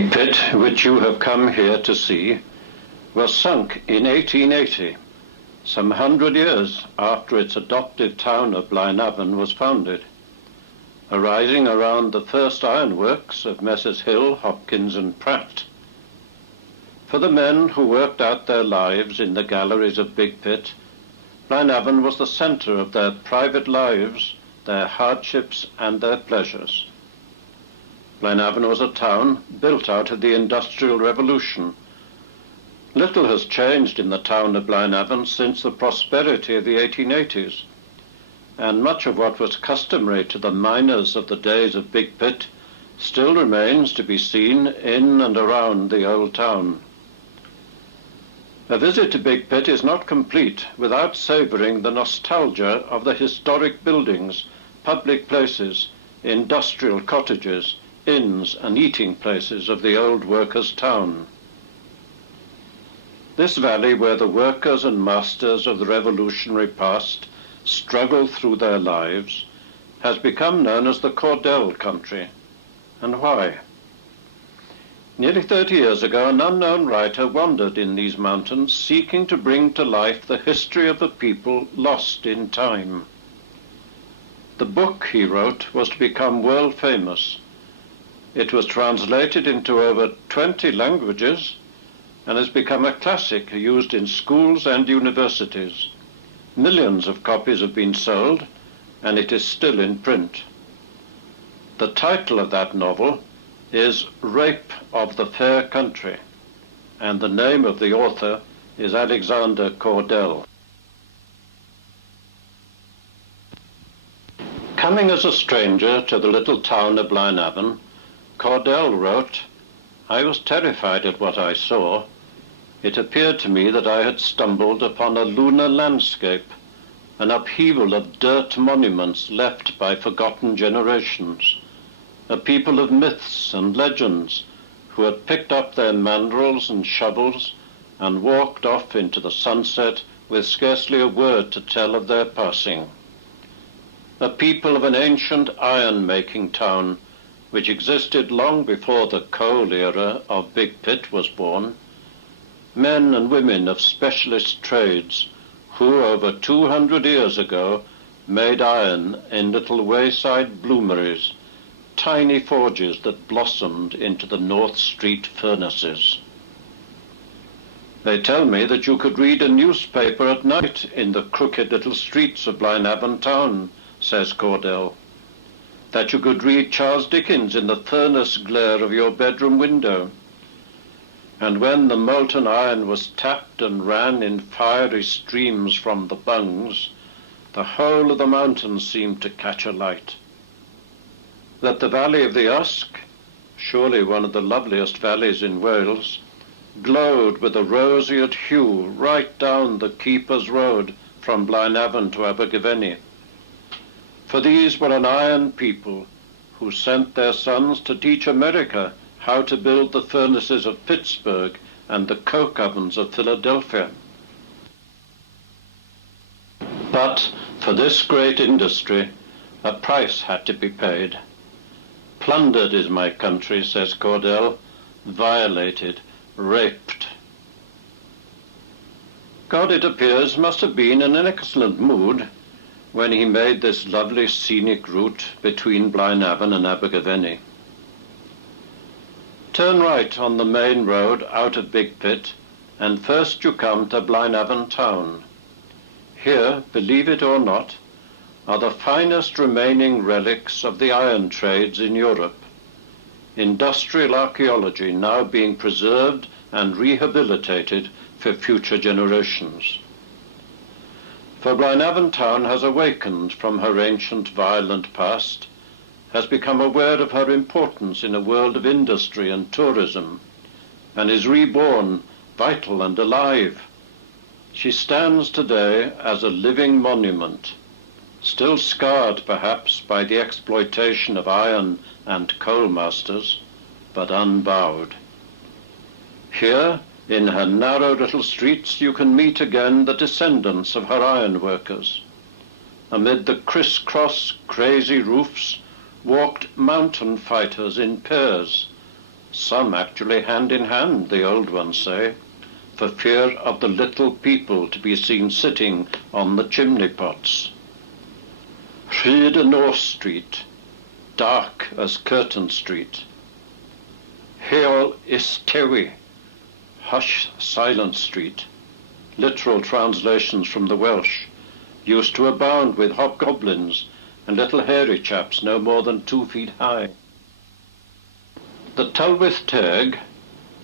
Big Pit, which you have come here to see, was sunk in 1880, some 100 years after its adoptive town of Blaenavon was founded, arising around the first ironworks of Messrs. Hill, Hopkins and Pratt. For the men who worked out their lives in the galleries of Big Pit, Blaenavon was the centre of their private lives, their hardships and their pleasures. Blaenavon was a town built out of the Industrial Revolution. Little has changed in the town of Blaenavon since the prosperity of the 1880s, and much of what was customary to the miners of the days of Big Pit still remains to be seen in and around the old town. A visit to Big Pit is not complete without savouring the nostalgia of the historic buildings, public places, industrial cottages, inns and eating places of the old workers' town. This valley where the workers and masters of the revolutionary past struggled through their lives has become known as the Cordell country. And why? Nearly 30 years ago, an unknown writer wandered in these mountains seeking to bring to life the history of the people lost in time. The book he wrote was to become world famous. It was translated into over 20 languages and has become a classic used in schools and universities. Millions of copies have been sold, and it is still in print. The title of that novel is Rape of the Fair Country, and the name of the author is Alexander Cordell. Coming as a stranger to the little town of Blaenavon, Cordell wrote, "I was terrified at what I saw. It appeared to me that I had stumbled upon a lunar landscape, an upheaval of dirt monuments left by forgotten generations, a people of myths and legends who had picked up their mandrels and shovels and walked off into the sunset with scarcely a word to tell of their passing. A people of an ancient iron-making town which existed long before the coal era of Big Pit was born, men and women of specialist trades who over 200 years ago made iron in little wayside bloomeries, tiny forges that blossomed into the North Street furnaces. They tell me that you could read a newspaper at night in the crooked little streets of Blaenavon town," says Cordell, "that you could read Charles Dickens in the furnace glare of your bedroom window. And when the molten iron was tapped and ran in fiery streams from the bungs, the whole of the mountains seemed to catch alight. That the valley of the Usk, surely one of the loveliest valleys in Wales, glowed with a roseate hue right down the Keeper's Road from Blaenavon to Abergavenny. For these were an iron people who sent their sons to teach America how to build the furnaces of Pittsburgh and the coke ovens of Philadelphia. But for this great industry, a price had to be paid. Plundered is my country," says Cordell, "violated, raped." God, it appears, must have been in an excellent mood when he made this lovely scenic route between Blaenavon and Abergavenny. Turn right on the main road out of Big Pit, and first you come to Blaenavon town. Here, believe it or not, are the finest remaining relics of the iron trades in Europe. Industrial archaeology now being preserved and rehabilitated for future generations. For Blaenavon town has awakened from her ancient violent past, has become aware of her importance in a world of industry and tourism, and is reborn, vital and alive. She stands today as a living monument, still scarred perhaps by the exploitation of iron and coal masters, but unbowed. Here, in her narrow little streets, you can meet again the descendants of her iron workers. Amid the criss-cross, crazy roofs walked mountain fighters in pairs, some actually hand in hand, the old ones say, for fear of the little people to be seen sitting on the chimney pots. Rhyde North Street, dark as Curtain Street. Heol Istewi, hush Silent Street. Literal translations from the Welsh used to abound with hobgoblins and little hairy chaps no more than 2 feet high. The Tylwyth Teg,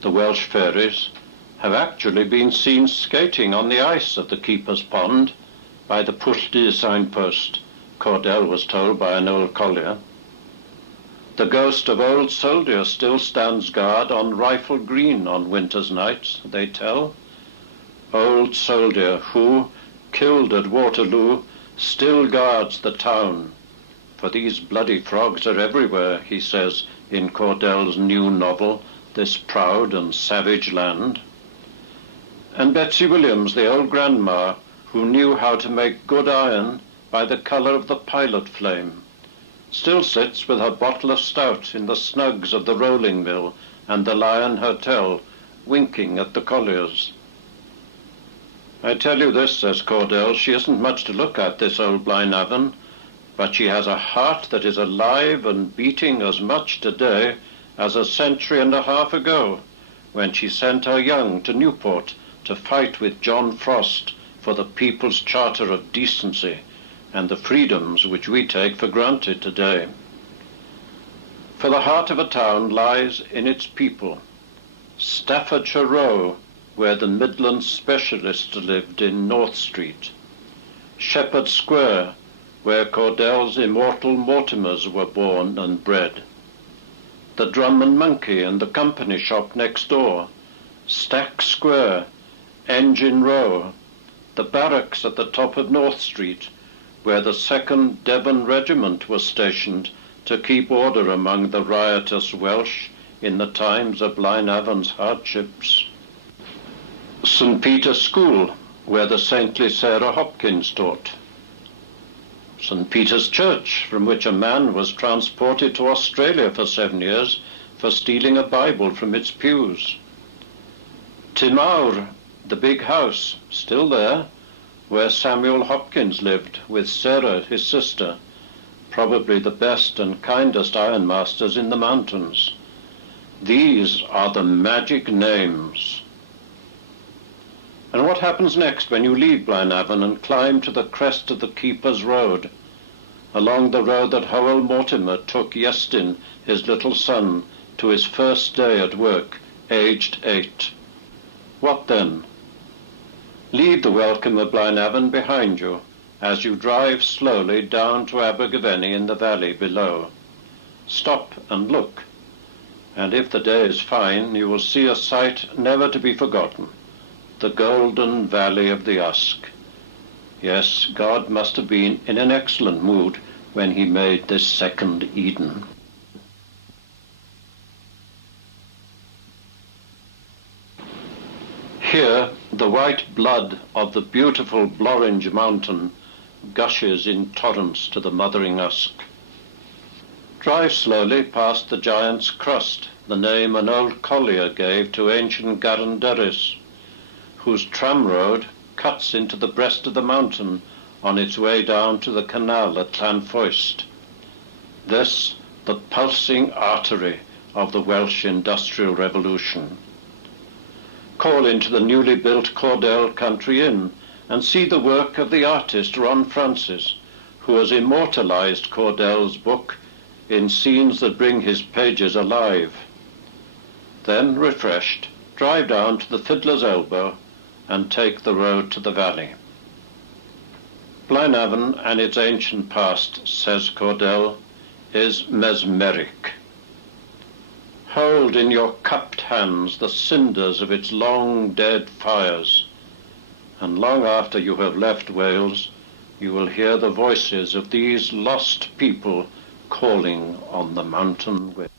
the Welsh fairies, have actually been seen skating on the ice at the Keeper's Pond by the Pwlldy signpost, Cordell was told by an old collier. The ghost of Old Soldier still stands guard on Rifle Green on winter's nights, they tell. Old Soldier, who, killed at Waterloo, still guards the town. For these bloody frogs are everywhere, he says in Cordell's new novel, This Proud and Savage Land. And Betsy Williams, the old grandma, who knew how to make good iron by the colour of the pilot flame, still sits with her bottle of stout in the snugs of the rolling mill and the Lion Hotel, winking at the colliers. I tell you this, says Cordell, she isn't much to look at, this old Blaenavon, but she has a heart that is alive and beating as much today as a century and a half ago, when she sent her young to Newport to fight with John Frost for the People's Charter of Decency and the freedoms which we take for granted today. For the heart of a town lies in its people. Staffordshire Row, where the Midland specialists lived in North Street. Shepherd Square, where Cordell's immortal Mortimers were born and bred. The Drum and Monkey and the company shop next door. Stack Square, Engine Row, the barracks at the top of North Street, where the 2nd Devon Regiment was stationed to keep order among the riotous Welsh in the times of Blaenavon's hardships. St. Peter's School, where the saintly Sarah Hopkins taught. St. Peter's Church, from which a man was transported to Australia for 7 years for stealing a Bible from its pews. Timawr, the big house, still there, where Samuel Hopkins lived with Sarah, his sister, probably the best and kindest ironmasters in the mountains. These are the magic names. And what happens next when you leave Blaenavon and climb to the crest of the Keeper's Road, along the road that Howell Mortimer took Iestyn, his little son, to his first day at work, aged 8? What then? Leave the welcome of Blaenavon behind you as you drive slowly down to Abergavenny in the valley below. Stop and look, and if the day is fine, you will see a sight never to be forgotten, the golden valley of the Usk. Yes, God must have been in an excellent mood when he made this second Eden. Here, the white blood of the beautiful Blorange Mountain gushes in torrents to the mothering Usk. Drive slowly past the Giant's Crust, the name an old collier gave to ancient Garenderis, whose tramroad cuts into the breast of the mountain on its way down to the canal at Llanfoist. This, the pulsing artery of the Welsh Industrial Revolution. Call into the newly built Cordell Country Inn and see the work of the artist Ron Francis, who has immortalized Cordell's book in scenes that bring his pages alive. Then, refreshed, drive down to the Fiddler's Elbow and take the road to the valley. Blaenavon and its ancient past, says Cordell, is mesmeric. Hold in your cupped hands the cinders of its long dead fires, and long after you have left Wales, you will hear the voices of these lost people calling on the mountain wind.